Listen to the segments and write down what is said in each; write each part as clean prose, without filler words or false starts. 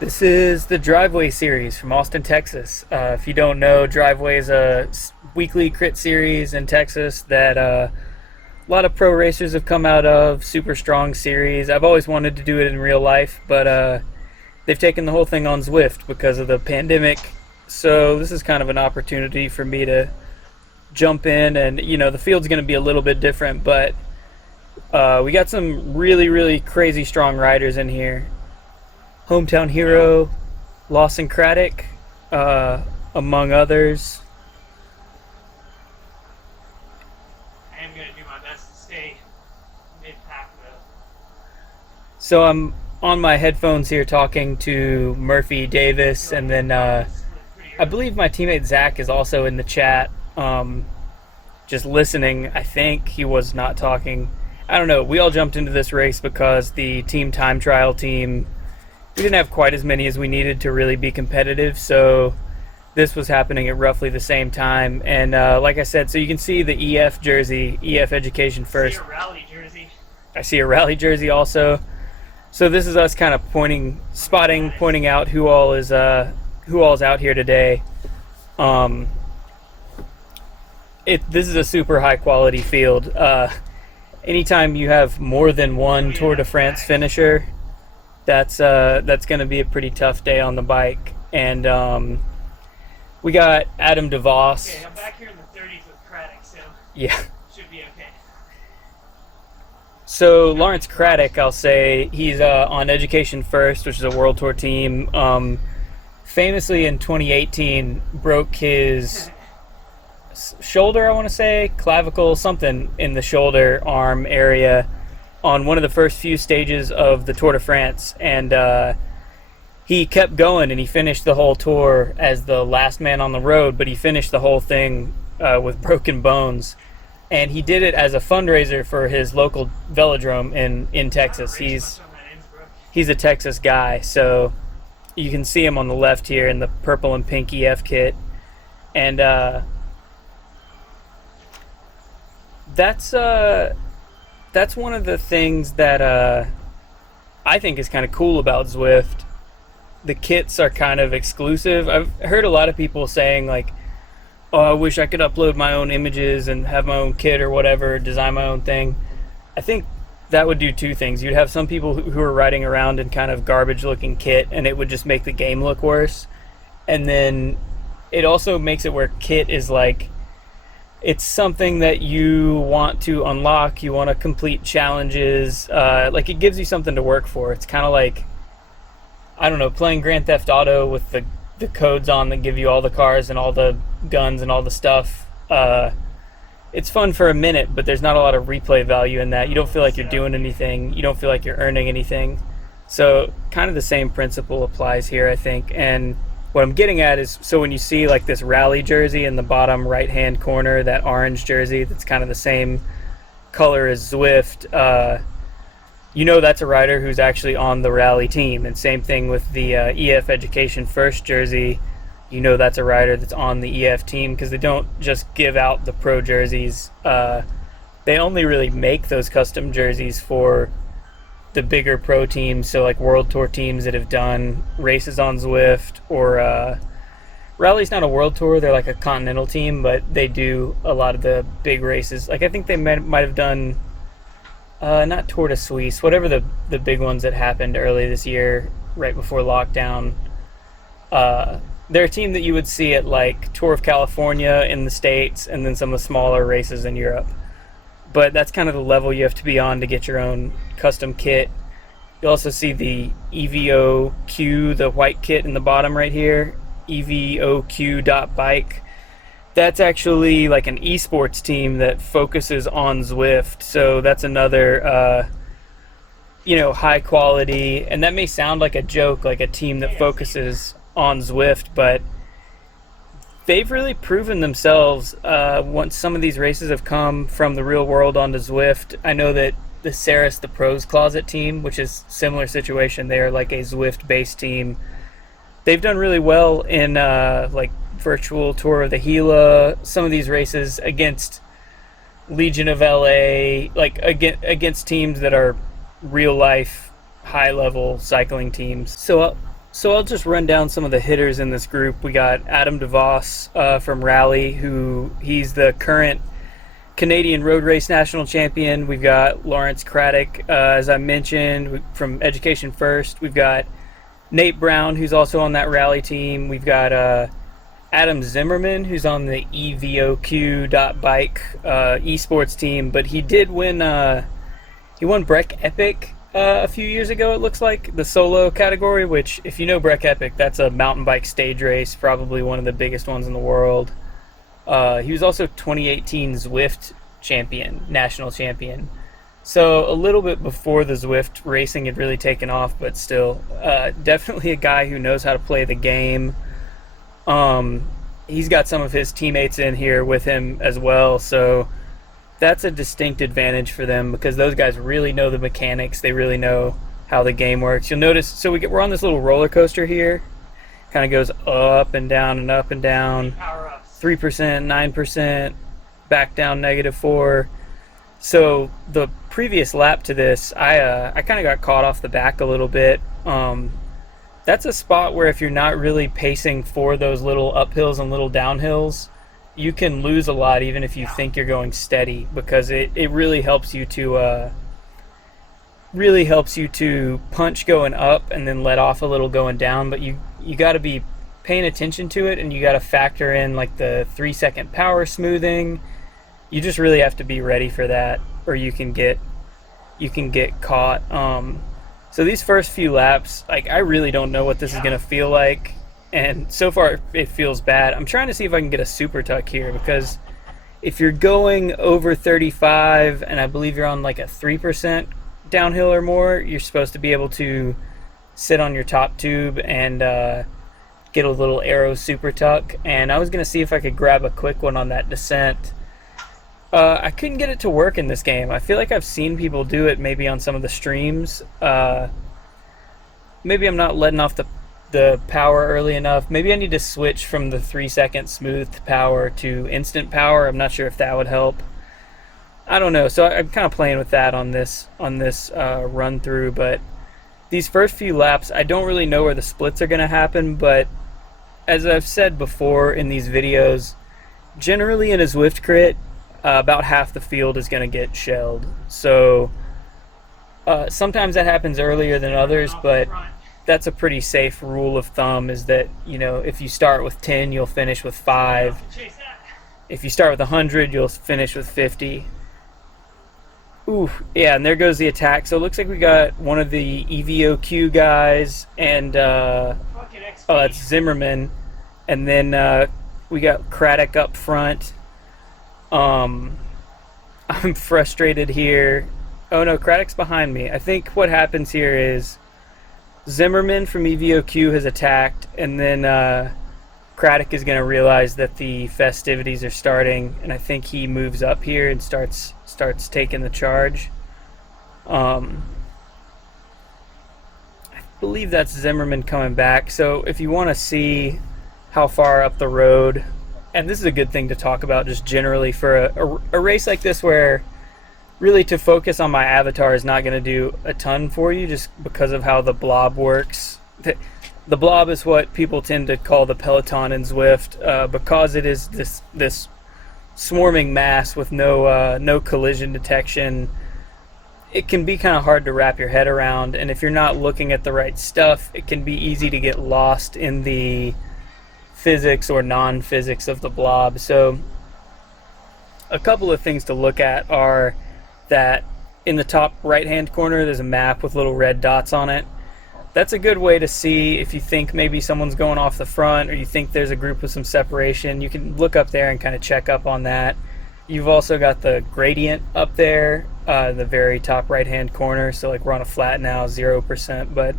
This is the Driveway series from Austin, Texas. If you don't know, Driveway is a weekly crit series in Texas that a lot of pro racers have come out of. Super strong series. I've always wanted to do it in real life, but they've taken the whole thing on Zwift because of the pandemic. So this is kind of an opportunity for me to jump in, and the field's going to be a little bit different, but we got some really crazy strong riders in here. Hometown hero Lawson Craddock, among others. I am going to do my best to stay mid-pack though. So I'm on my headphones here talking to Murphy Davis, and then I believe my teammate Zach is also in the chat, just listening. I think he was not talking. I don't know. We all jumped into this race because the team time trial team, we didn't have quite as many as we needed to really be competitive, so this was happening at roughly the same time. And like I said, so you can see the EF jersey, EF Education First. I see a rally jersey. I see a rally jersey also. So this is us kind of pointing out who all is out here today. This is a super high quality field. Anytime you have more than one Tour de France finisher, that's going to be a pretty tough day on the bike. And we got Adam DeVos. Okay, I'm back here in the 30s with Craddock, so Yeah. should be okay. So Lawrence Craddock, I'll say, he's on Education First, which is a World Tour team. Famously in 2018, broke his shoulder, I want to say, clavicle, something in the shoulder arm area on one of the first few stages of the Tour de France, and he kept going, and he finished the whole tour as the last man on the road, but he finished the whole thing with broken bones, and he did it as a fundraiser for his local velodrome in Texas. He's a Texas guy, so you can see him on the left here in the purple and pink EF kit, and that's one of the things that I think is kind of cool about Zwift. The kits are kind of exclusive. I've heard a lot of people saying like, oh, I wish I could upload my own images and have my own kit or whatever, design my own thing. I think that would do two things. You'd have some people who are riding around in kind of garbage looking kit, and it would just make the game look worse. And then it also makes it where kit is like, it's something that you want to unlock, you want to complete challenges, like it gives you something to work for. It's kind of like, I don't know, playing Grand Theft Auto with the codes on that give you all the cars and all the guns and all the stuff. It's fun for a minute, but there's not a lot of replay value in that. You don't feel like you're doing anything. You don't feel like you're earning anything. So kind of the same principle applies here, I think. And what I'm getting at is, so when you see like this rally jersey in the bottom right hand corner, that orange jersey that's kind of the same color as Zwift, that's a rider who's actually on the rally team. And same thing with the EF Education First jersey, that's a rider that's on the EF team, because they don't just give out the pro jerseys. They only really make those custom jerseys for the bigger pro teams, so like World Tour teams that have done races on Zwift, or Rally's not a World Tour, they're like a continental team, but they do a lot of the big races. Like I think they might have done not Tour de Suisse, whatever the big ones that happened early this year right before lockdown. They're a team that you would see at like Tour of California in the States, and then some of the smaller races in Europe. But that's kind of the level you have to be on to get your own custom kit. You also see the EVOQ, the white kit in the bottom right here, EVOQ.bike. That's actually like an esports team that focuses on Zwift. So that's another, high quality. And that may sound like a joke, like a team that focuses on Zwift, but they've really proven themselves once some of these races have come from the real world onto Zwift. I know that the Saris, the Pros Closet team, which is similar situation, they are like a Zwift-based team. They've done really well in like virtual tour of the Gila, some of these races against Legion of LA, like against teams that are real life high level cycling teams. So So I'll just run down some of the hitters in this group. We got Adam DeVos from Rally, he's the current Canadian road race national champion. We've got Lawson Craddock, as I mentioned, from Education First. We've got Nate Brown, who's also on that Rally team. We've got Adam Zimmerman, who's on the EVOQ.bike esports team, but he did win. He won Breck Epic a few years ago, it looks like, the solo category, which, if you know Breck Epic, that's a mountain bike stage race, probably one of the biggest ones in the world. He was also 2018 Zwift champion, national champion. So a little bit before the Zwift racing had really taken off, but still, definitely a guy who knows how to play the game. He's got some of his teammates in here with him as well, so that's a distinct advantage for them because those guys really know the mechanics. They really know how the game works. You'll notice, so we're on this little roller coaster here. Kind of goes up and down and up and down. 3%, 9%, back down -4. So the previous lap to this, I kind of got caught off the back a little bit. That's a spot where if you're not really pacing for those little uphills and little downhills, you can lose a lot even if you think you're going steady, because it really helps you to punch going up and then let off a little going down. But you got to be paying attention to it, and you got to factor in like the 3-second power smoothing. You just really have to be ready for that, or you can get caught. So these first few laps, like, I really don't know what this is gonna feel like, and so far it feels bad. I'm trying to see if I can get a super tuck here, because if you're going over 35 and I believe you're on like a 3% downhill or more, you're supposed to be able to sit on your top tube and get a little arrow super tuck. And I was gonna see if I could grab a quick one on that descent. I couldn't get it to work in this game. I feel like I've seen people do it maybe on some of the streams. Maybe I'm not letting off the power early enough. Maybe I need to switch from the 3-second smooth power to instant power. I'm not sure if that would help. I don't know. So I'm kind of playing with that on this run through. But these first few laps, I don't really know where the splits are going to happen. But as I've said before in these videos, generally in a Zwift crit, about half the field is going to get shelled. So sometimes that happens earlier than others, but that's a pretty safe rule of thumb, is that, you know, if you start with 10, you'll finish with 5. If you start with 100, you'll finish with 50. Ooh, yeah, and there goes the attack. So it looks like we got one of the EVOQ guys, and oh, that's Zimmerman, and then we got Craddock up front. I'm frustrated here. Oh no, Craddock's behind me. I think what happens here is Zimmerman from EVOQ has attacked, and then Craddock is going to realize that the festivities are starting, and I think he moves up here and starts taking the charge. I believe that's Zimmerman coming back. So if you want to see how far up the road, and this is a good thing to talk about just generally for a race like this, where really to focus on my avatar is not going to do a ton for you, just because of how the blob works. The blob is what people tend to call the peloton in Zwift, because it is this swarming mass with no collision detection. It can be kind of hard to wrap your head around, and if you're not looking at the right stuff, it can be easy to get lost in the physics or non-physics of the blob. So a couple of things to look at are that in the top right hand corner there's a map with little red dots on it. That's a good way to see if you think maybe someone's going off the front, or you think there's a group with some separation. You can look up there and kind of check up on that. You've also got the gradient up there, the very top right hand corner. So like we're on a flat now, 0%, but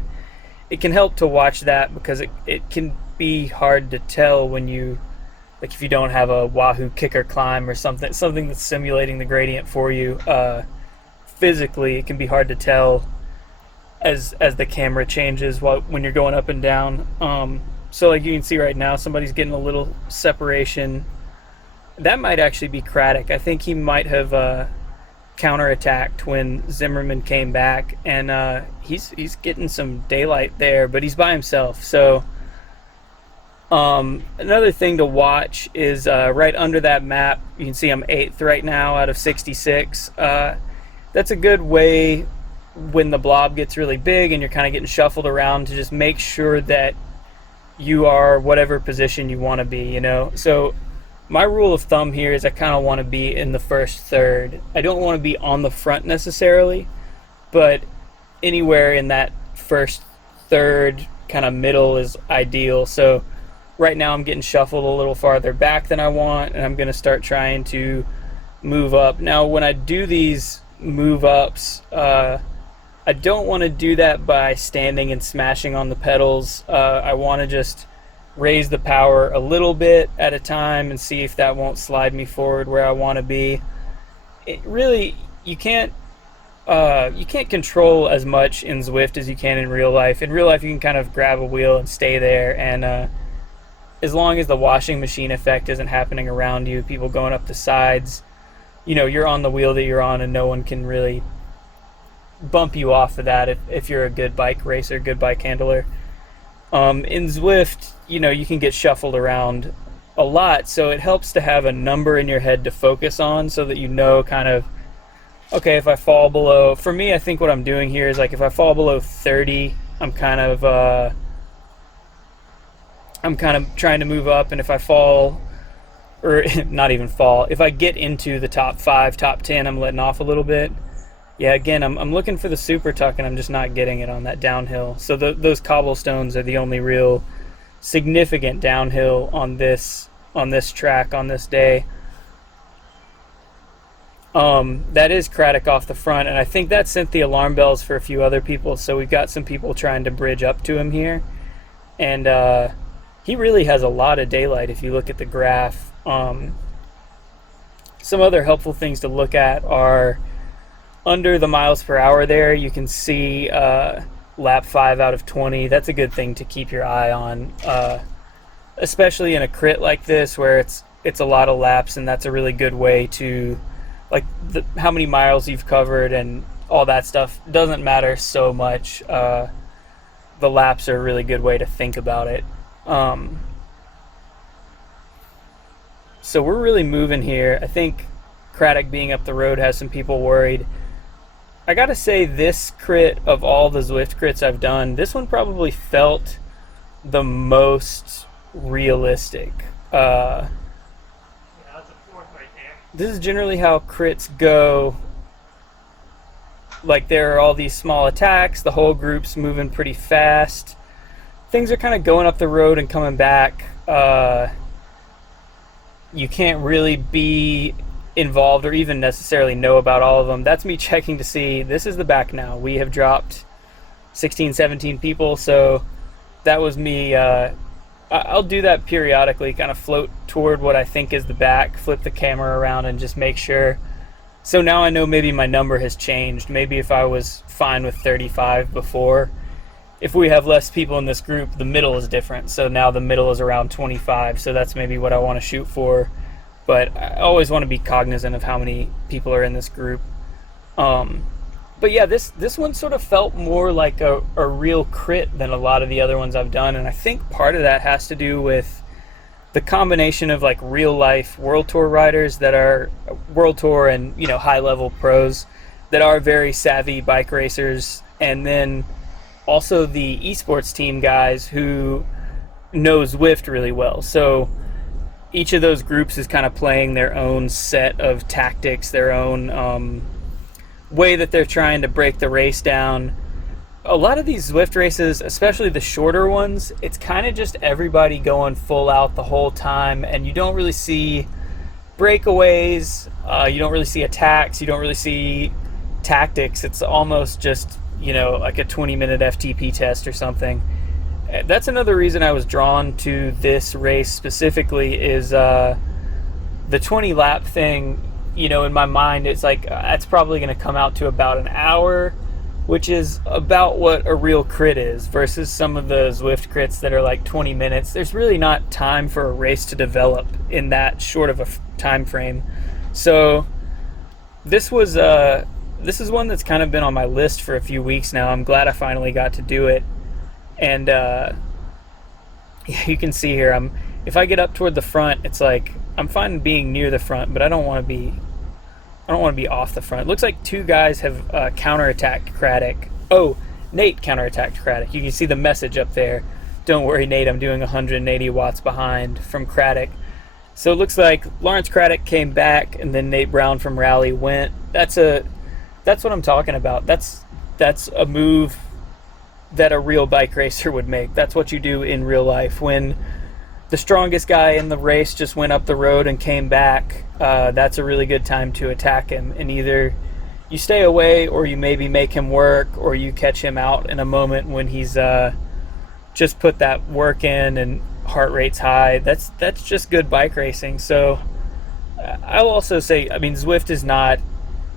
it can help to watch that, because it can be hard to tell when you, like, if you don't have a Wahoo kicker climb or something that's simulating the gradient for you, physically it can be hard to tell as the camera changes when you're going up and down. So like you can see right now, somebody's getting a little separation. That might actually be Craddock. I think he might have counterattacked when Zimmerman came back, and he's getting some daylight there, but he's by himself. So another thing to watch is right under that map. You can see I'm 8th right now out of 66. That's a good way when the blob gets really big and you're kind of getting shuffled around to just make sure that you are whatever position you want to be, you know. So my rule of thumb here is I kind of want to be in the first third. I don't want to be on the front necessarily, but anywhere in that first third kind of middle is ideal. So right now I'm getting shuffled a little farther back than I want, and I'm going to start trying to move up. Now when I do these move ups, I don't want to do that by standing and smashing on the pedals. I want to just raise the power a little bit at a time and see if that won't slide me forward where I want to be. It really, you can't control as much in Zwift as you can in real life. In real life, you can kind of grab a wheel and stay there, and as long as the washing machine effect isn't happening around you, people going up the sides, you know, you're on the wheel that you're on, and no one can really bump you off of that if you're a good bike racer, good bike handler. In Zwift, you know, you can get shuffled around a lot, so it helps to have a number in your head to focus on so that you know kind of, okay, if I fall below, for me, I think what I'm doing here is like if I fall below 30, I'm kind of trying to move up, and if I fall, or not even fall, if I get into the top 5, top 10, I'm letting off a little bit. Yeah, again, I'm looking for the super tuck, and I'm just not getting it on that downhill. So those cobblestones are the only real significant downhill on this track on this day. That is Craddock off the front, and I think that sent the alarm bells for a few other people. So we've got some people trying to bridge up to him here, and he really has a lot of daylight if you look at the graph. Some other helpful things to look at are under the miles per hour there, you can see lap 5 out of 20. That's a good thing to keep your eye on, especially in a crit like this where it's a lot of laps, and that's a really good way to, like, how many miles you've covered and all that stuff doesn't matter so much. The laps are a really good way to think about it. So we're really moving here. I think Craddock being up the road has some people worried. I gotta say, this crit, of all the Zwift crits I've done, this one probably felt the most realistic. Yeah, that's a 4th right there. This is generally how crits go. Like, there are all these small attacks, the whole group's moving pretty fast. Things are kind of going up the road and coming back. You can't really be involved or even necessarily know about all of them. That's me checking to see, this is the back now. We have dropped 16, 17 people, so that was me. I'll do that periodically, kind of float toward what I think is the back, flip the camera around, and just make sure. So now I know maybe my number has changed. Maybe if I was fine with 35 before, if we have less people in this group, the middle is different. So now the middle is around 25, so that's maybe what I want to shoot for. But I always want to be cognizant of how many people are in this group. But yeah, this one sort of felt more like a real crit than a lot of the other ones I've done, and I think part of that has to do with the combination of like real life World Tour riders that are World Tour and, you know, high level pros that are very savvy bike racers, and then also the esports team guys who know Zwift really well. So each of those groups is kind of playing their own set of tactics, their own way that they're trying to break the race down. A lot of these Zwift races, especially the shorter ones, it's kind of just everybody going full out the whole time, and you don't really see breakaways, you don't really see attacks, you don't really see tactics. It's almost just, you know, like a 20-minute FTP test or something. That's another reason I was drawn to this race specifically, is the 20 lap thing. You know, in my mind, it's like that's probably going to come out to about an hour, which is about what a real crit is, versus some of the Zwift crits that are like 20 minutes. There's really not time for a race to develop in that short of a time frame. So this is one that's kind of been on my list for a few weeks now. I'm glad I finally got to do it. And you can see here, if I get up toward the front, it's like I'm fine being near the front, but I don't want to be off the front. It looks like two guys have counterattacked Craddock. Oh, Nate counterattacked Craddock. You can see the message up there. Don't worry, Nate, I'm doing 180 watts behind from Craddock. So it looks like Lawrence Craddock came back, and then Nate Brown from Rally went. That's what I'm talking about. That's a move that a real bike racer would make. That's what you do in real life. When the strongest guy in the race just went up the road and came back, that's a really good time to attack him. And either you stay away, or you maybe make him work, or you catch him out in a moment when he's just put that work in and heart rate's high. That's just good bike racing. So I'll also say, I mean, Zwift is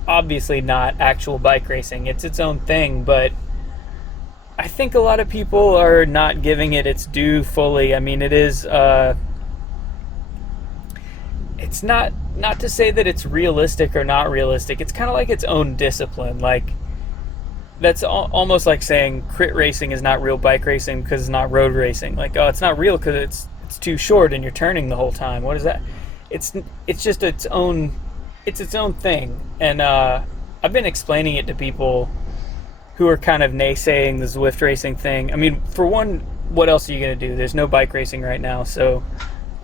obviously not actual bike racing. It's its own thing, but I think a lot of people are not giving it its due fully. I mean, it is it's not to say that it's realistic or not realistic. It's kind of like its own discipline. Like, that's almost like saying crit racing is not real bike racing because it's not road racing. Like, oh, it's not real because it's too short and you're turning the whole time. What is that? It's just its own thing. And I've been explaining it to people who are kind of naysaying the Zwift racing thing. I mean, for one, what else are you going to do? There's no bike racing right now, so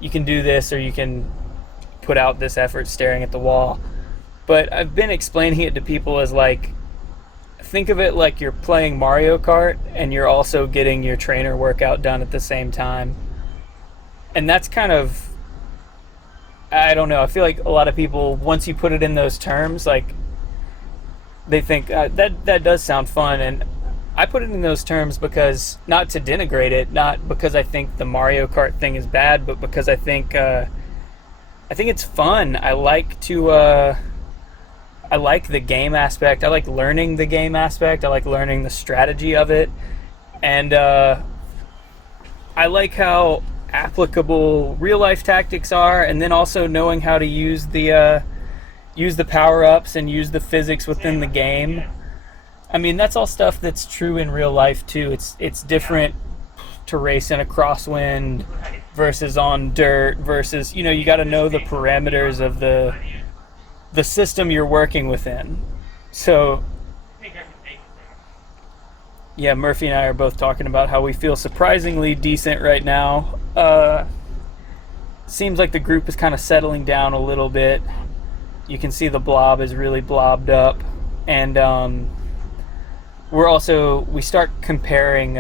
you can do this, or you can put out this effort staring at the wall. But I've been explaining it to people as, like, think of it like you're playing Mario Kart and you're also getting your trainer workout done at the same time. And that's kind of, I don't know, I feel like a lot of people, once you put it in those terms, like, they think that does sound fun. And I put it in those terms because, not to denigrate it, not because I think the Mario Kart thing is bad, but because I think it's fun. I like the game aspect. I like learning the game aspect. I like learning the strategy of it. And I like how applicable real life tactics are, and then also knowing how to use the power-ups and use the physics within the game. I mean, that's all stuff that's true in real life too. It's different to race in a crosswind versus on dirt versus, you got to know the parameters of the system you're working within. So yeah, Murphy and I are both talking about how we feel surprisingly decent right now. Seems like the group is kind of settling down a little bit. You can see the blob is really blobbed up. And we start comparing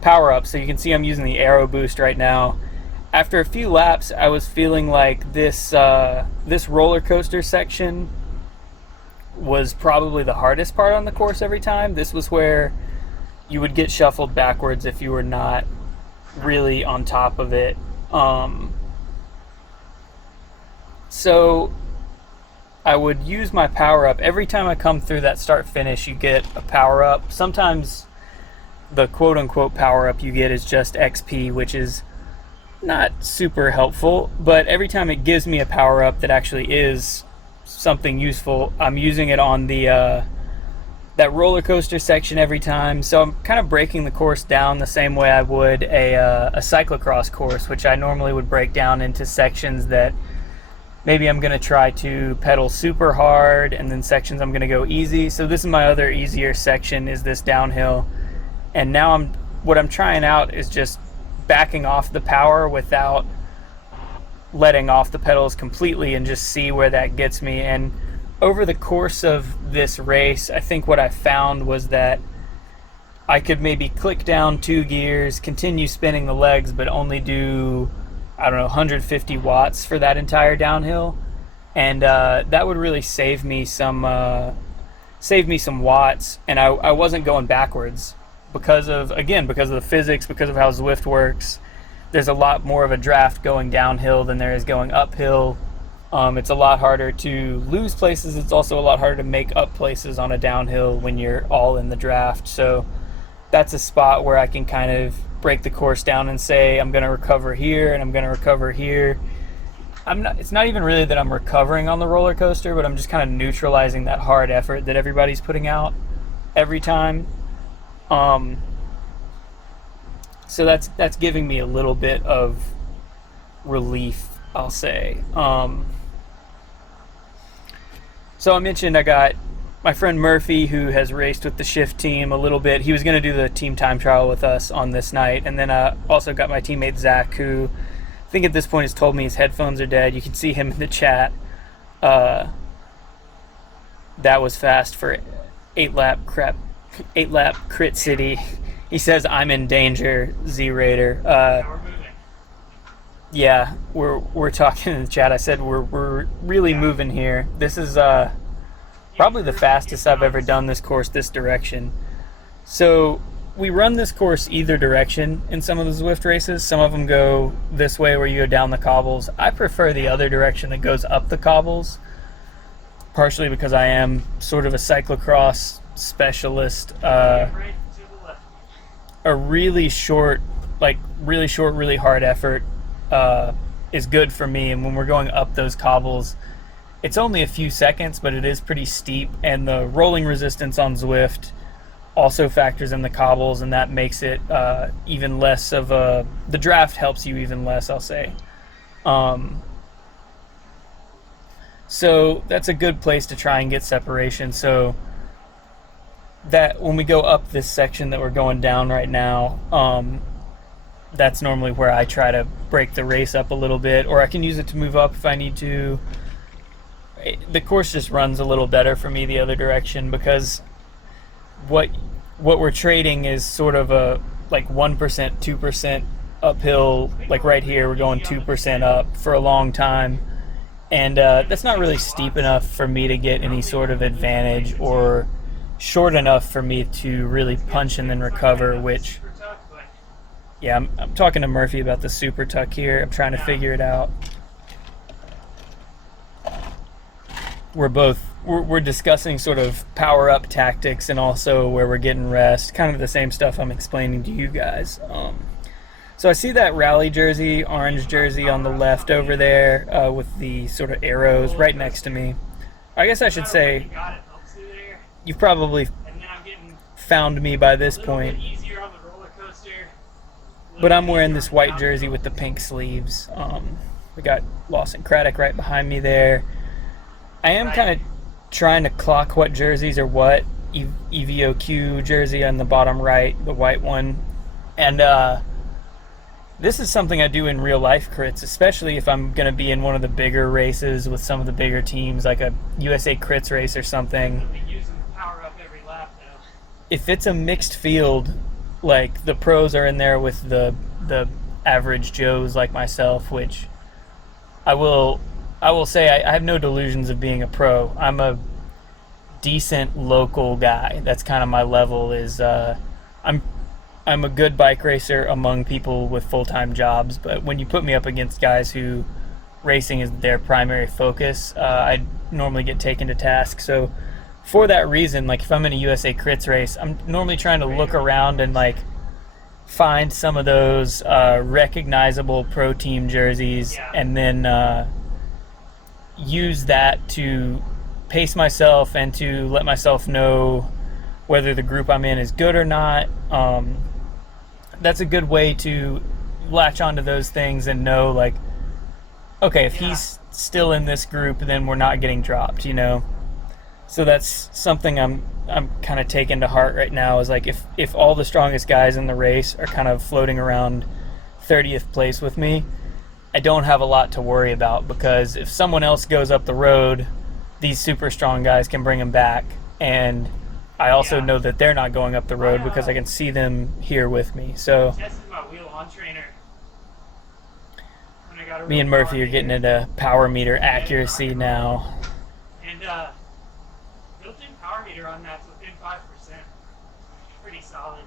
power-ups. So you can see I'm using the Aero Boost right now. After a few laps, I was feeling like this roller coaster section was probably the hardest part on the course every time. This was where you would get shuffled backwards if you were not really on top of it. So I would use my power-up. Every time I come through that start-finish, you get a power-up. Sometimes the quote-unquote power-up you get is just XP, which is not super helpful, but every time it gives me a power-up that actually is something useful, I'm using it on the that roller coaster section every time. So I'm kind of breaking the course down the same way I would a cyclocross course, which I normally would break down into sections that maybe I'm going to try to pedal super hard, and then sections I'm going to go easy. So this is my other easier section, is this downhill. And now what I'm trying out is just backing off the power without letting off the pedals completely, and just see where that gets me. And over the course of this race, I think what I found was that I could maybe click down 2 gears, continue spinning the legs, but only do, 150 watts for that entire downhill. And that would really save me some watts. And I wasn't going backwards because of the physics, because of how Zwift works. There's a lot more of a draft going downhill than there is going uphill. It's a lot harder to lose places. It's also a lot harder to make up places on a downhill when you're all in the draft. So that's a spot where I can kind of break the course down and say, I'm going to recover here and I'm going to recover here. I'm not. It's not even really that I'm recovering on the roller coaster, but I'm just kind of neutralizing that hard effort that everybody's putting out every time. Um, so that's giving me a little bit of relief, I'll say. So I mentioned I got my friend Murphy, who has raced with the Shift team a little bit. He was going to do the team time trial with us on this night. And then also got my teammate Zach, who I think at this point has told me his headphones are dead. You can see him in the chat. That was fast for 8-lap crit city. He says I'm in danger, Z Raider. We're moving. Yeah, we're talking in the chat. I said we're really moving here. This is probably the fastest I've ever done this course this direction. So we run this course either direction in some of the Zwift races. Some of them go this way where you go down the cobbles. I prefer the other direction that goes up the cobbles, partially because I am sort of a cyclocross specialist. A really short, really hard effort is good for me. And when we're going up those cobbles, it's only a few seconds, but it is pretty steep. And the rolling resistance on Zwift also factors in the cobbles, and that makes it even less of a... The draft helps you even less, I'll say. So that's a good place to try and get separation. So that when we go up this section that we're going down right now, that's normally where I try to break the race up a little bit, or I can use it to move up if I need to. The course just runs a little better for me the other direction, because what we're trading is sort of a 1%, 2% uphill. Like right here, we're going 2% up for a long time, and that's not really steep enough for me to get any sort of advantage, or short enough for me to really punch and then recover, which... Yeah, I'm talking to Murphy about the super tuck here. I'm trying to figure it out. We're discussing sort of power up tactics, and also where we're getting rest. Kind of the same stuff I'm explaining to you guys. So I see that rally jersey, orange jersey on the left over there with the sort of arrows right next to me. I guess I should say you've probably found me by this point. But I'm wearing this white jersey with the pink sleeves. We got Lawson Craddock right behind me there. I am kind of trying to clock what jerseys are what. EVOQ jersey on the bottom right, the white one. And this is something I do in real life crits, especially if I'm going to be in one of the bigger races with some of the bigger teams, like a USA Crits race or something. If it's a mixed field, like the pros are in there with the average Joes like myself, which I will say I have no delusions of being a pro. I'm a decent local guy. That's kind of my level. Is I'm a good bike racer among people with full-time jobs, but when you put me up against guys who racing is their primary focus, I normally get taken to task. So for that reason, like if I'm in a USA Crits race, I'm normally trying to look around and like find some of those recognizable pro team jerseys, and then use that to pace myself and to let myself know whether the group I'm in is good or not. That's a good way to latch onto those things and know, like, okay, if he's still in this group, then we're not getting dropped, you know? So that's something I'm kind of taking to heart right now, is like if all the strongest guys in the race are kind of floating around 30th place with me, I don't have a lot to worry about, because if someone else goes up the road, these super strong guys can bring them back, and I also know that they're not going up the road because I can see them here with me. So me and Murphy are getting into power meter accuracy now. And built-in power meter on that's within 5%. Pretty solid.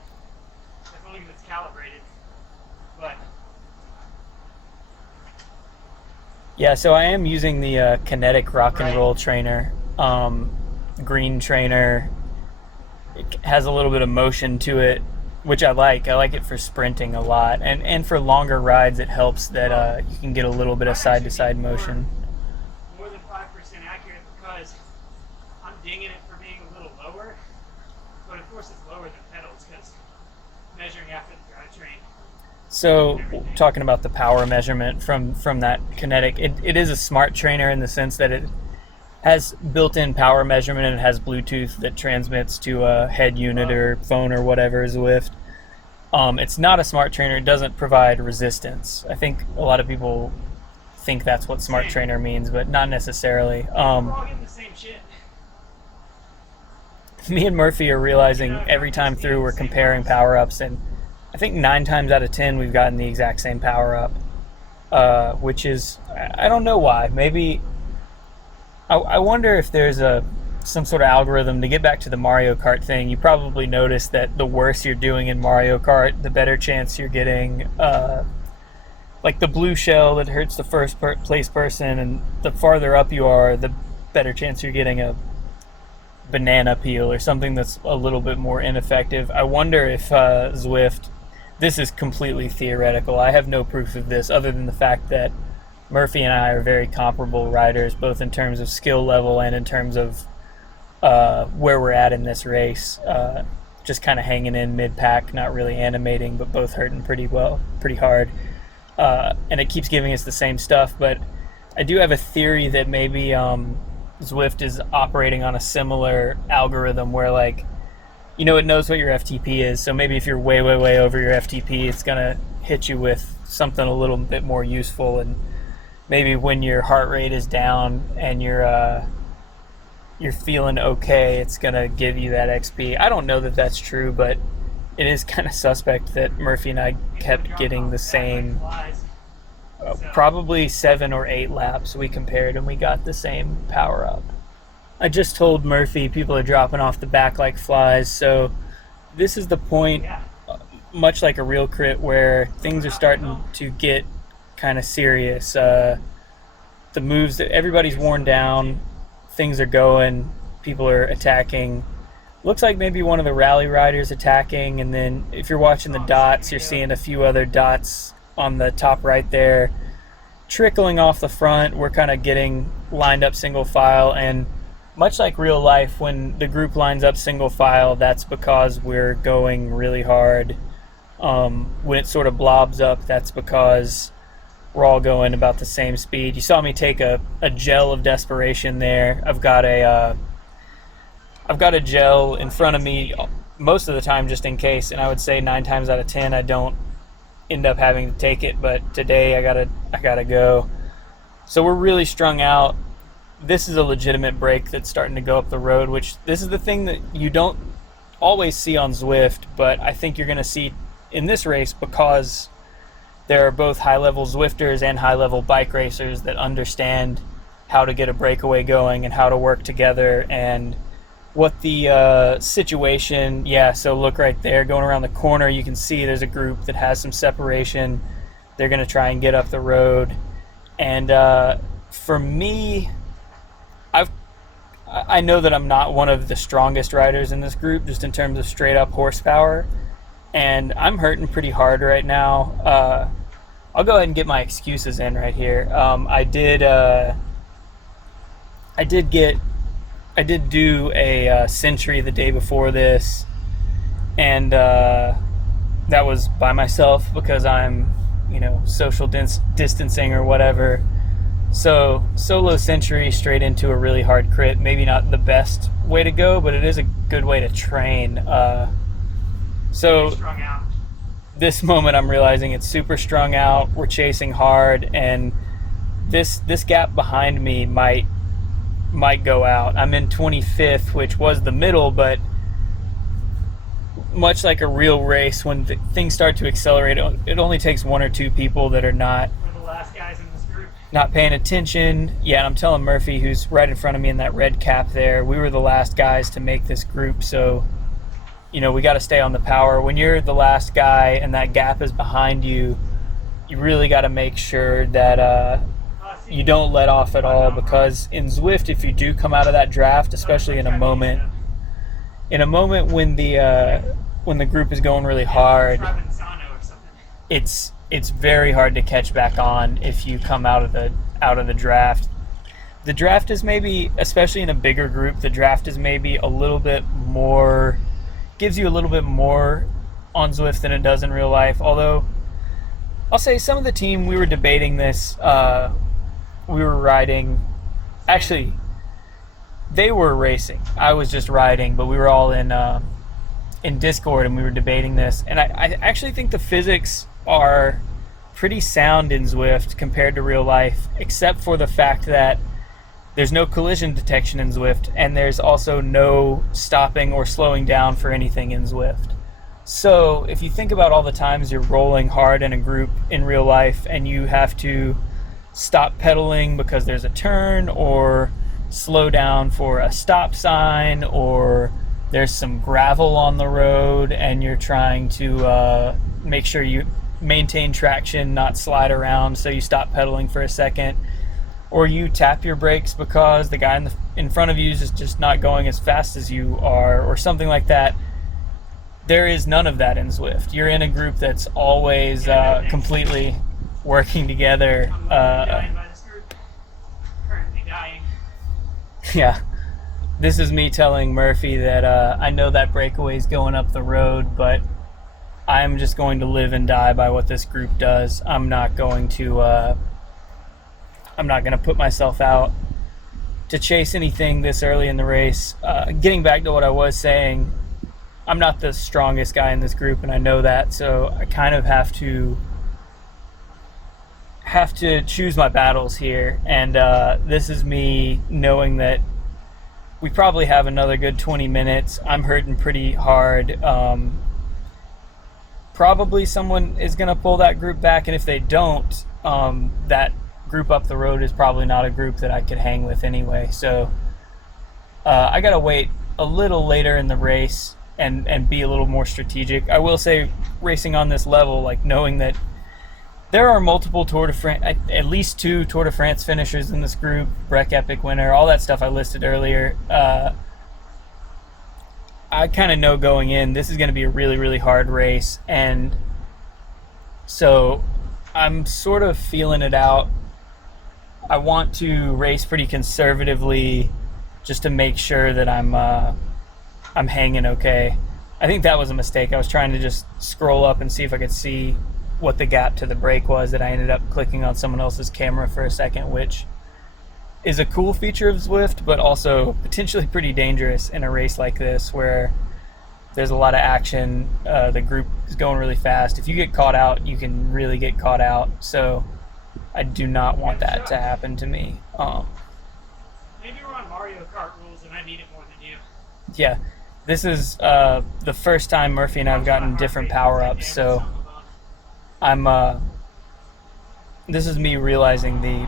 As long as it's calibrated. But yeah, so I am using the Kinetic Rock and Roll trainer, green trainer. It has a little bit of motion to it. which I like. I like it for sprinting a lot, and for longer rides, it helps that you can get a little bit of side to side motion. More than 5% accurate because I'm dinging it for being a little lower, but of course it's lower than pedals because measuring after the drivetrain. So, talking about the power measurement from that kinetic, it is a smart trainer in the sense that it has built-in power measurement and it has Bluetooth that transmits to a head unit or phone or whatever Zwift. It's not a smart trainer. It doesn't provide resistance. I think a lot of people think that's what smart trainer means, but not necessarily. We're all getting the same shit. Me and Murphy are realizing every time through we're comparing power-ups, and I think 9 times out of 10 we've gotten the exact same power-up, which is, I don't know why. Maybe, I wonder if there's some sort of algorithm. To get back to the Mario Kart thing, you probably noticed that the worse you're doing in Mario Kart, the better chance you're getting, like the blue shell that hurts the first place person, and the farther up you are, the better chance you're getting a banana peel or something that's a little bit more ineffective. I wonder if Zwift, this is completely theoretical. I have no proof of this other than the fact that Murphy and I are very comparable riders, both in terms of skill level and in terms of where we're at in this race. Just kind of hanging in mid-pack, not really animating, but both hurting pretty hard. And it keeps giving us the same stuff, but I do have a theory that maybe Zwift is operating on a similar algorithm where, like, you know, it knows what your FTP is, so maybe if you're way, way, way over your FTP, it's going to hit you with something a little bit more useful, and maybe when your heart rate is down and you're feeling okay, it's going to give you that XP. I don't know that that's true, but it is kind of suspect that Murphy and I kept getting the same, probably 7 or 8 laps we compared and we got the same power up. I just told Murphy people are dropping off the back like flies, so this is the point, much like a real crit, where things are starting to get kind of serious. The moves that everybody's worn down, things are going, people are attacking. Looks like maybe one of the rally riders attacking, and then if you're watching the dots, you're seeing a few other dots on the top right there trickling off the front. We're kind of getting lined up single file, and much like real life, when the group lines up single file, that's because we're going really hard. When it sort of blobs up, that's because we're all going about the same speed. You saw me take a gel of desperation there. I've got a gel in front of me most of the time just in case, and I would say 9 times out of 10 I don't end up having to take it, but today I gotta go. So we're really strung out. This is a legitimate break that's starting to go up the road, which this is the thing that you don't always see on Zwift, but I think you're going to see in this race because there are both high-level Zwifters and high-level bike racers that understand how to get a breakaway going and how to work together and what the situation. Yeah, so look right there, going around the corner, you can see there's a group that has some separation. They're going to try and get up the road. And for me, I know that I'm not one of the strongest riders in this group, just in terms of straight up horsepower, and I'm hurting pretty hard right now. I'll go ahead and get my excuses in right here. I did do a century the day before this, and that was by myself because I'm, social distancing or whatever. So solo century straight into a really hard crit, maybe not the best way to go, but it is a good way to train. So this moment I'm realizing it's super strung out, we're chasing hard, and this gap behind me might go out. I'm in 25th, which was the middle, but much like a real race, when things start to accelerate, it only takes 1 or 2 people that are not paying attention. Yeah, and I'm telling Murphy, who's right in front of me in that red cap there, we were the last guys to make this group, so we got to stay on the power. When you're the last guy and that gap is behind you, you really got to make sure that you don't let off at all, because in Zwift, if you do come out of that draft, especially in a moment when when the group is going really hard, Provenzano or something. it's very hard to catch back on if you come out of the draft. The draft is maybe, especially in a bigger group, the draft is maybe a little bit more, gives you a little bit more on Zwift than it does in real life. Although, I'll say some of the team, we were debating this, we were riding, actually, they were racing. I was just riding, but we were all in Discord and we were debating this. And I actually think the physics are pretty sound in Zwift compared to real life, except for the fact that there's no collision detection in Zwift, and there's also no stopping or slowing down for anything in Zwift. So if you think about all the times you're rolling hard in a group in real life and you have to stop pedaling because there's a turn, or slow down for a stop sign, or there's some gravel on the road and you're trying to make sure you maintain traction, not slide around, so you stop pedaling for a second, or you tap your brakes because the guy in front of you is just not going as fast as you are, or something like that. There is none of that in Zwift. You're in a group that's always completely working together. I'm dying by this group. Currently dying. Yeah. This is me telling Murphy that I know that breakaway is going up the road, but I'm just going to live and die by what this group does. I'm not going to put myself out to chase anything this early in the race. Getting back to what I was saying, I'm not the strongest guy in this group, and I know that, so I kind of have to choose my battles here. And this is me knowing that we probably have another good 20 minutes. I'm hurting pretty hard. Probably someone is going to pull that group back, and if they don't, that group up the road is probably not a group that I could hang with anyway. So I got to wait a little later in the race and be a little more strategic. I will say, racing on this level, like knowing that there are multiple Tour de France, at least 2 Tour de France finishers in this group, Breck Epic winner, all that stuff I listed earlier. I kind of know going in, this is going to be a really, really hard race, and so I'm sort of feeling it out. I want to race pretty conservatively just to make sure that I'm hanging okay. I think that was a mistake. I was trying to just scroll up and see if I could see what the gap to the break was, that I ended up clicking on someone else's camera for a second, which is a cool feature of Zwift, but also potentially pretty dangerous in a race like this where there's a lot of action. The group is going really fast. If you get caught out, you can really get caught out. So I do not want that to happen to me. Maybe we're on Mario Kart rules and I need it more than you. Yeah, this is the first time Murphy and I have gotten different power-ups, so this is me realizing the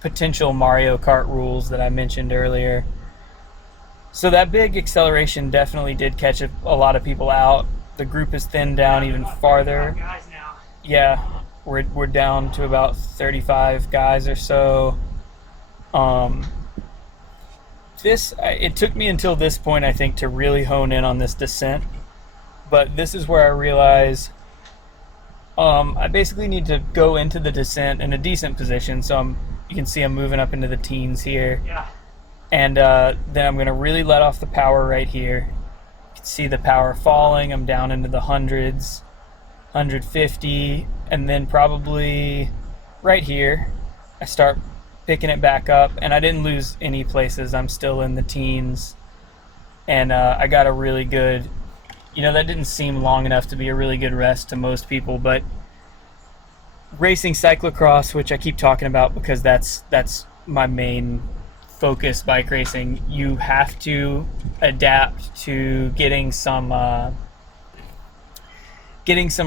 potential Mario Kart rules that I mentioned earlier. So that big acceleration definitely did catch a lot of people out. The group is thinned down even farther. Guys now. Yeah, we're down to about 35 guys or so. It took me until this point, I think, to really hone in on this descent. But this is where I realize I basically need to go into the descent in a decent position. So you can see I'm moving up into the teens here. Yeah. And then I'm going to really let off the power right here. You can see the power falling. I'm down into the hundreds, 150, and then probably right here I start picking it back up, and I didn't lose any places. I'm still in the teens, and I got a really good, that didn't seem long enough to be a really good rest to most people, but racing cyclocross, which I keep talking about because that's my main focus, bike racing, you have to adapt to getting some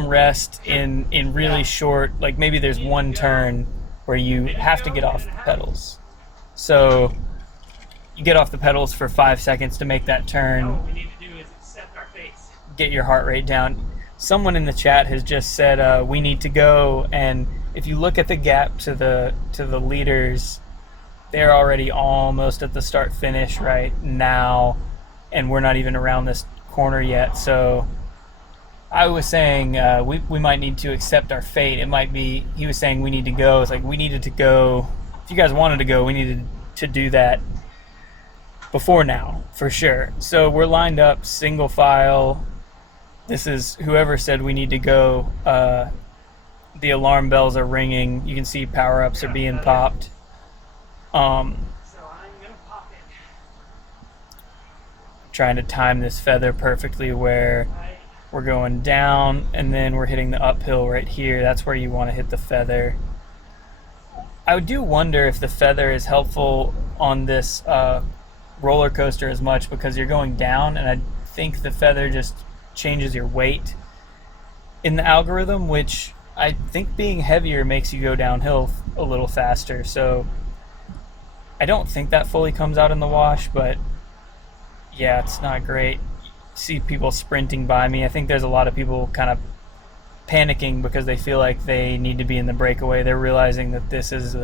rest in really short, like maybe there's one turn where you have to get off the pedals. So you get off the pedals for 5 seconds to make that turn. What we need to do is accept our face. Get your heart rate down. Someone in the chat has just said we need to go, and if you look at the gap to the leaders, they're already almost at the start finish right now, and we're not even around this corner yet. So I was saying we might need to accept our fate. It might be, he was saying we need to go. It's like we needed to go. If you guys wanted to go, we needed to do that before now, for sure. So we're lined up single file. This is whoever said we need to go. The alarm bells are ringing. You can see power ups are being popped. So I'm gonna pop it. Trying to time this feather perfectly where Right. we're going down and then we're hitting the uphill right here. That's where you want to hit the feather. I do wonder if the feather is helpful on this roller coaster as much, because you're going down, and I think the feather just changes your weight in the algorithm, which I think being heavier makes you go downhill a little faster. So I don't think that fully comes out in the wash, but yeah, it's not great. See people sprinting by me. I think there's a lot of people kind of panicking because they feel like they need to be in the breakaway. They're realizing that this is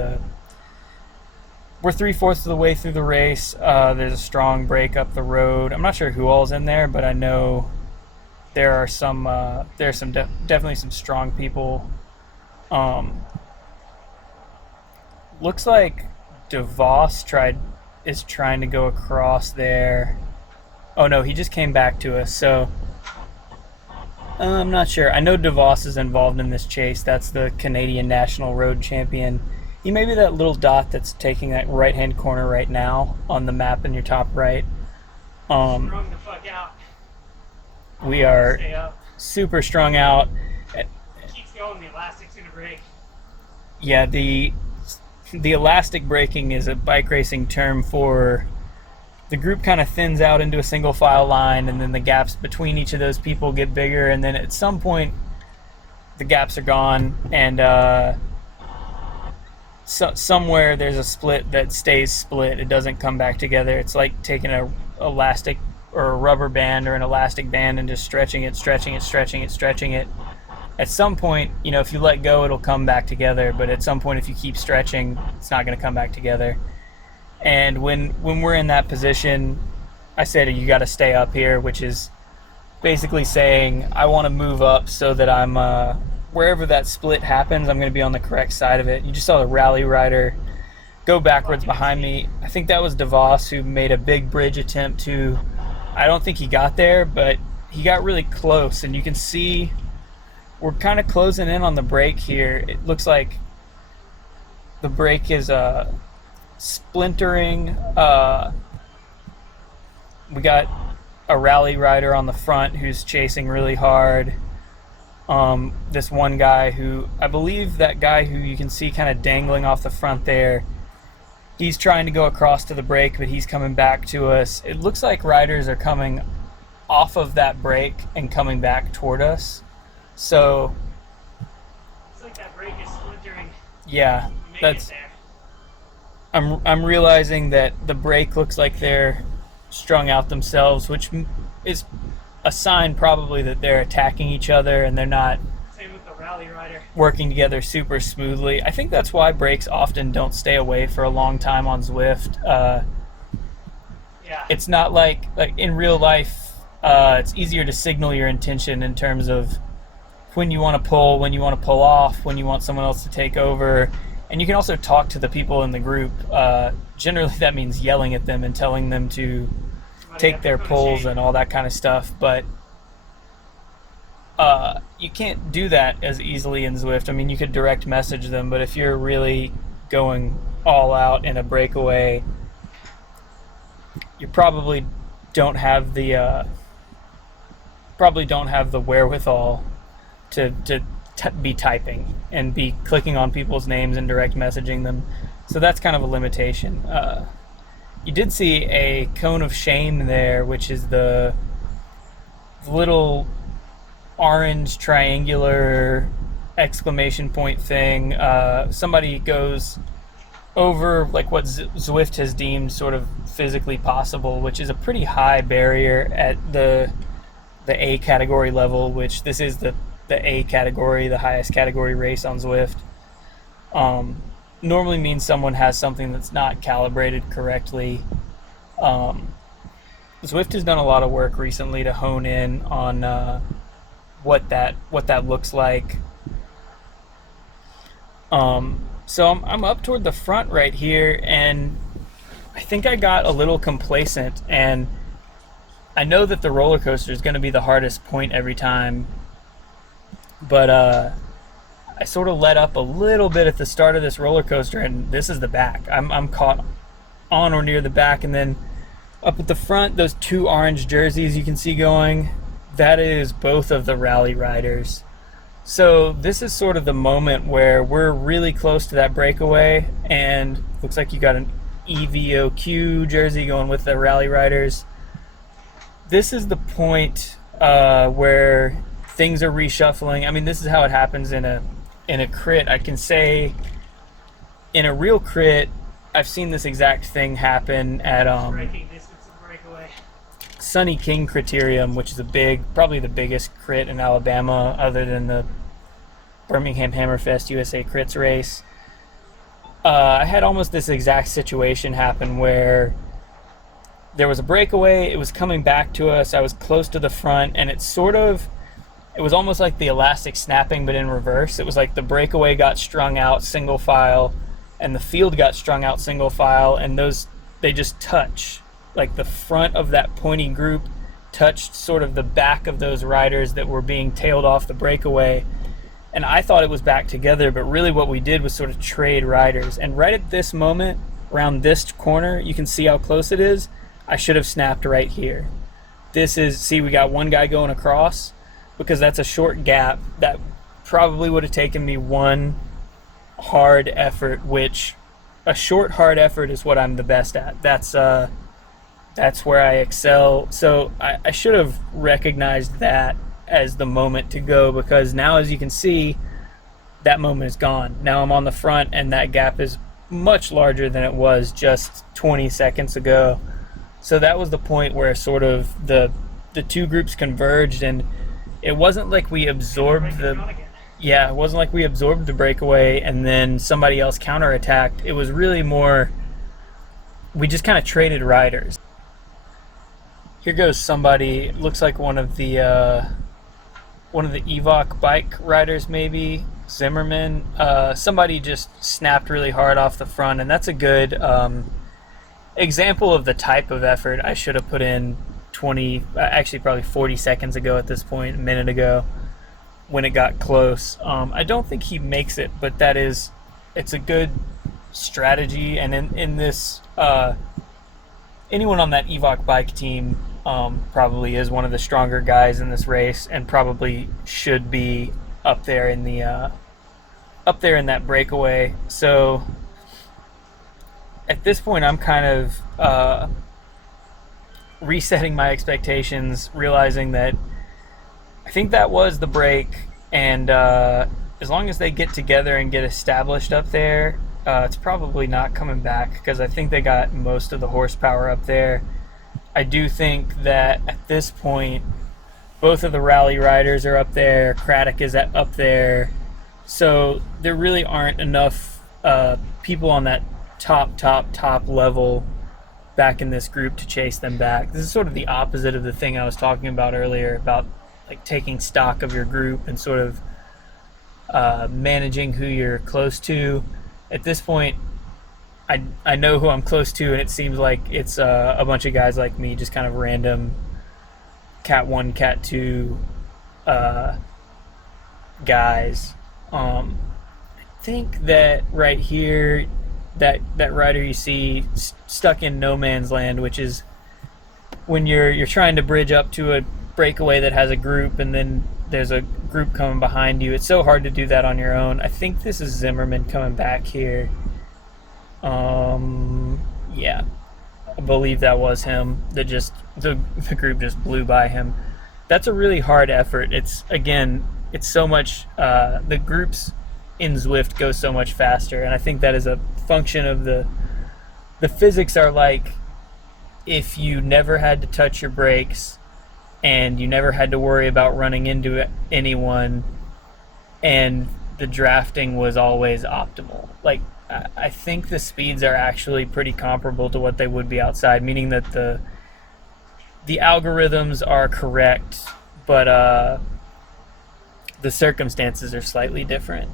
we're 3/4 of the way through the race. There's a strong break up the road. I'm not sure who all's in there, but I know there's definitely some strong people. Looks like DeVos is trying to go across there. Oh no, he just came back to us. So I'm not sure. I know DeVos is involved in this chase. That's the Canadian National Road Champion. He may be that little dot that's taking that right-hand corner right now on the map in your top right. Strung the fuck out. We are Stay up. super strung out. It keeps going. The elastic's gonna break. Yeah, the elastic braking is a bike racing term for the group kind of thins out into a single file line, and then the gaps between each of those people get bigger, and then at some point the gaps are gone, and somewhere there's a split that stays split. It doesn't come back together. It's like taking a elastic or a rubber band or an elastic band and just stretching it. At some point, if you let go, it'll come back together, but at some point, if you keep stretching, it's not going to come back together. And when we're in that position, I said you got to stay up here, which is basically saying I want to move up so that I'm wherever that split happens, I'm going to be on the correct side of it. You just saw the rally rider go backwards behind me. I think that was DeVos who made a big bridge attempt to. I don't think he got there, but he got really close, and you can see we're kind of closing in on the break here. It looks like the break is splintering. We got a rally rider on the front who's chasing really hard. This one guy who, I believe that guy who you can see kind of dangling off the front there, he's trying to go across to the break, but he's coming back to us. It looks like riders are coming off of that break and coming back toward us. So It's like that break is splintering. yeah, Make that's. it there. I'm realizing that the break looks like they're strung out themselves, which is a sign probably that they're attacking each other and they're not Same with the rally rider. working together super smoothly. I think that's why breaks often don't stay away for a long time on Zwift. Yeah. It's not like in real life, it's easier to signal your intention in terms of when you want to pull, when you want to pull off, when you want someone else to take over. And you can also talk to the people in the group. Generally that means yelling at them and telling them to take their pulls and all that kind of stuff, but you can't do that as easily in Zwift. I mean, you could direct message them, but if you're really going all out in a breakaway, you probably don't have the wherewithal to be typing and be clicking on people's names and direct messaging them. So that's kind of a limitation. You did see a cone of shame there, which is the little orange triangular exclamation point thing. Somebody goes over like what Zwift has deemed sort of physically possible, which is a pretty high barrier at the A category level, which this is the A category, the highest category race on Zwift. Normally means someone has something that's not calibrated correctly. Zwift has done a lot of work recently to hone in on what that looks like. So I'm up toward the front right here, and I think I got a little complacent, and I know that the roller coaster is going to be the hardest point every time, but I sort of let up a little bit at the start of this roller coaster, and this is the back. I'm caught on or near the back, and then up at the front, those two orange jerseys you can see going, that is both of the rally riders. So this is sort of the moment where we're really close to that breakaway, and looks like you got an EVOQ jersey going with the rally riders. This is the point where things are reshuffling. I mean, this is how it happens in a crit. I can say in a real crit, I've seen this exact thing happen at Sunny King Criterium, which is probably the biggest crit in Alabama other than the Birmingham Hammerfest USA Crits race. I had almost this exact situation happen where there was a breakaway, it was coming back to us, I was close to the front, and it was almost like the elastic snapping but in reverse. It was like the breakaway got strung out single file and the field got strung out single file, and they just touch. Like the front of that pointy group touched sort of the back of those riders that were being tailed off the breakaway. And I thought it was back together, but really what we did was sort of trade riders. And right at this moment, around this corner, you can see how close it is. I should have snapped right here. See, we got one guy going across because that's a short gap. That probably would have taken me one hard effort, which a short hard effort is what I'm the best at. That's where I excel. So I should have recognized that as the moment to go, because now, as you can see, that moment is gone. Now I'm on the front, and that gap is much larger than it was just 20 seconds ago. So that was the point where sort of the two groups converged, and it wasn't like we absorbed it wasn't like we absorbed the breakaway and then somebody else counterattacked. It was really more, we just kind of traded riders. Here goes somebody, looks like one of the Evoc bike riders, maybe Zimmerman. Somebody just snapped really hard off the front, and that's a good example of the type of effort I should have put in probably 40 seconds ago at this point, a minute ago, when it got close. I don't think he makes it, but it's a good strategy. And in this, anyone on that Evoc bike team probably is one of the stronger guys in this race, and probably should be up there in that breakaway. So at this point, I'm kind of resetting my expectations, realizing that I think that was the break, and as long as they get together and get established up there, it's probably not coming back, because I think they got most of the horsepower up there. I do think that at this point, both of the rally riders are up there, Craddock is up there, so there really aren't enough people on that top level back in this group to chase them back. This is sort of the opposite of the thing I was talking about earlier, about like taking stock of your group and sort of managing who you're close to. At this point, I know who I'm close to, and it seems like it's a bunch of guys like me, just kind of random Cat 1, Cat 2 guys. I think that right here, that rider you see stuck in no man's land, which is when you're trying to bridge up to a breakaway that has a group, and then there's a group coming behind you. It's so hard to do that on your own. I think this is Zimmerman coming back here. Yeah, I believe that was him. The group just blew by him. That's a really hard effort. It's so much, the groups in Zwift go so much faster, and I think that is a function of the physics are like, if you never had to touch your brakes and you never had to worry about running into anyone, and the drafting was always optimal. Like, I think the speeds are actually pretty comparable to what they would be outside, meaning that the algorithms are correct, but the circumstances are slightly different.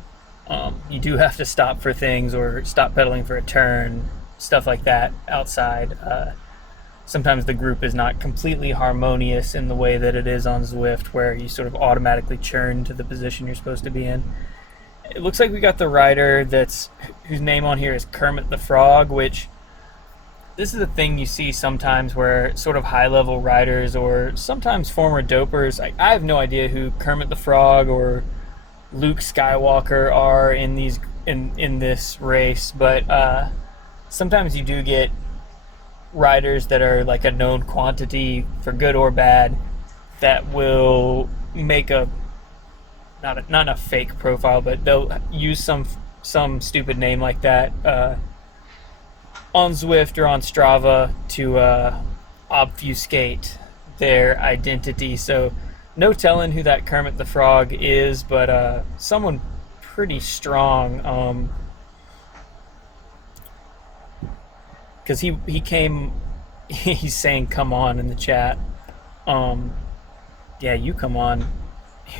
You do have to stop for things or stop pedaling for a turn, stuff like that outside. Sometimes the group is not completely harmonious in the way that it is on Zwift, where you sort of automatically churn to the position you're supposed to be in. It looks like we got the rider whose name on here is Kermit the Frog, which this is a thing you see sometimes where sort of high-level riders or sometimes former dopers, I have no idea who Kermit the Frog or Luke Skywalker are in this race, but sometimes you do get riders that are like a known quantity for good or bad that will make not a fake profile, but they'll use some stupid name like that on Zwift or on Strava to obfuscate their identity. So no telling who that Kermit the Frog is, but someone pretty strong. Because he came, he's saying "come on" in the chat. Yeah, you come on.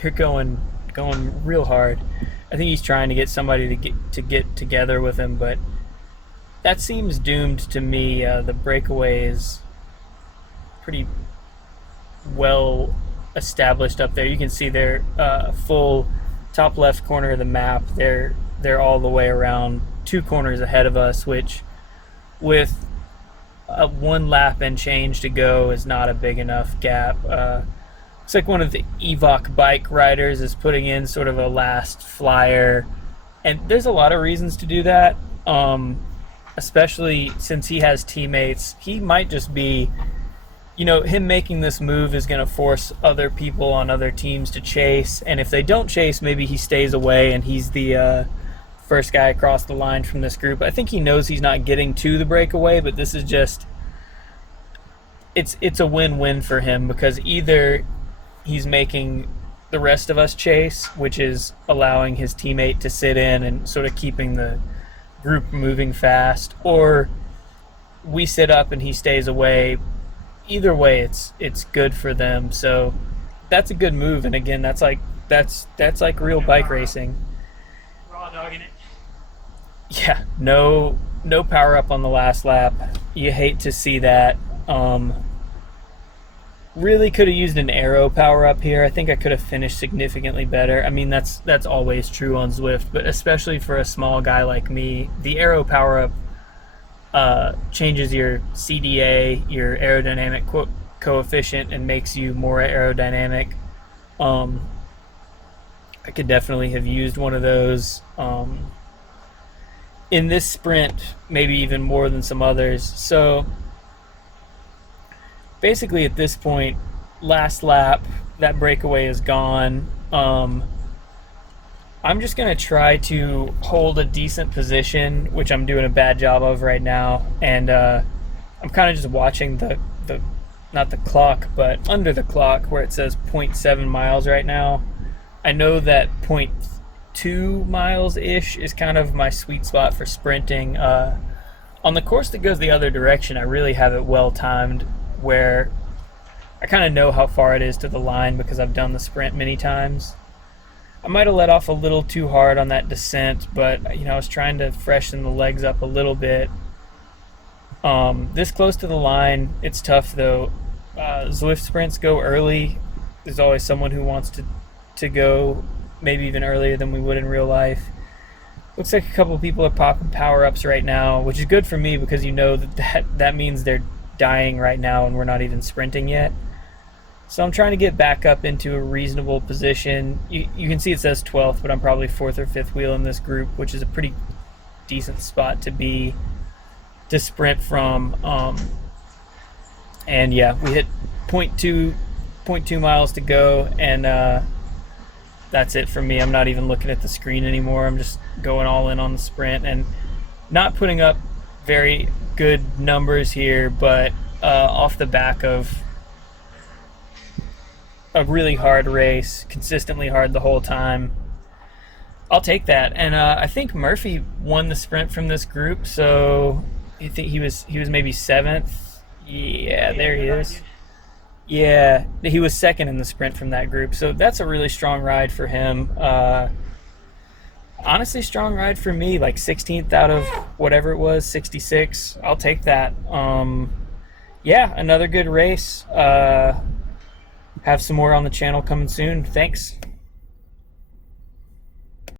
You're going real hard. I think he's trying to get somebody to get together with him, but that seems doomed to me. The breakaway is pretty well established up there. You can see their full top left corner of the map. They're all the way around 2 corners ahead of us, which with 1 lap and change to go is not a big enough gap. It's like one of the Evoc bike riders is putting in sort of a last flyer, and there's a lot of reasons to do that, especially since he has teammates. He might just be, him making this move is going to force other people on other teams to chase, and if they don't chase, maybe he stays away and he's the first guy across the line from this group. I think he knows he's not getting to the breakaway, but this is just, it's a win-win for him, because either he's making the rest of us chase, which is allowing his teammate to sit in and sort of keeping the group moving fast, or we sit up and he stays away. Either way, it's good for them. So that's a good move, and again, that's like real bike racing. Raw dogging it. Yeah, no power up on the last lap. You hate to see that. Really could have used an aero power up here. I think I could have finished significantly better. I mean, that's always true on Zwift, but especially for a small guy like me, the aero power up changes your CDA, your aerodynamic coefficient, and makes you more aerodynamic. I could definitely have used one of those in this sprint, maybe even more than some others. So basically at this point, last lap, that breakaway is gone. I'm just going to try to hold a decent position, which I'm doing a bad job of right now, and I'm kind of just watching the not the clock, but under the clock, where it says 0.7 miles right now. I know that 0.2 miles-ish is kind of my sweet spot for sprinting. On the course that goes the other direction, I really have it well timed, where I kind of know how far it is to the line because I've done the sprint many times. I might have let off a little too hard on that descent, but I was trying to freshen the legs up a little bit. This close to the line, it's tough though. Zwift sprints go early. There's always someone who wants to go maybe even earlier than we would in real life. Looks like a couple of people are popping power-ups right now, which is good for me because that means they're dying right now and we're not even sprinting yet. So I'm trying to get back up into a reasonable position. You can see it says 12th, but I'm probably 4th or 5th wheel in this group, which is a pretty decent spot to sprint from. And yeah, we hit 0.2 miles to go, and that's it for me. I'm not even looking at the screen anymore. I'm just going all in on the sprint and not putting up very good numbers here, but off the back of a really hard race, consistently hard the whole time, I'll take that. And I think Murphy won the sprint from this group, so I think he was maybe 7th. Yeah, there he is. Yeah, he was second in the sprint from that group, so that's a really strong ride for him. Honestly, strong ride for me, like 16th out of whatever it was, 66. I'll take that. Yeah, another good race. Have some more on the channel coming soon. Thanks.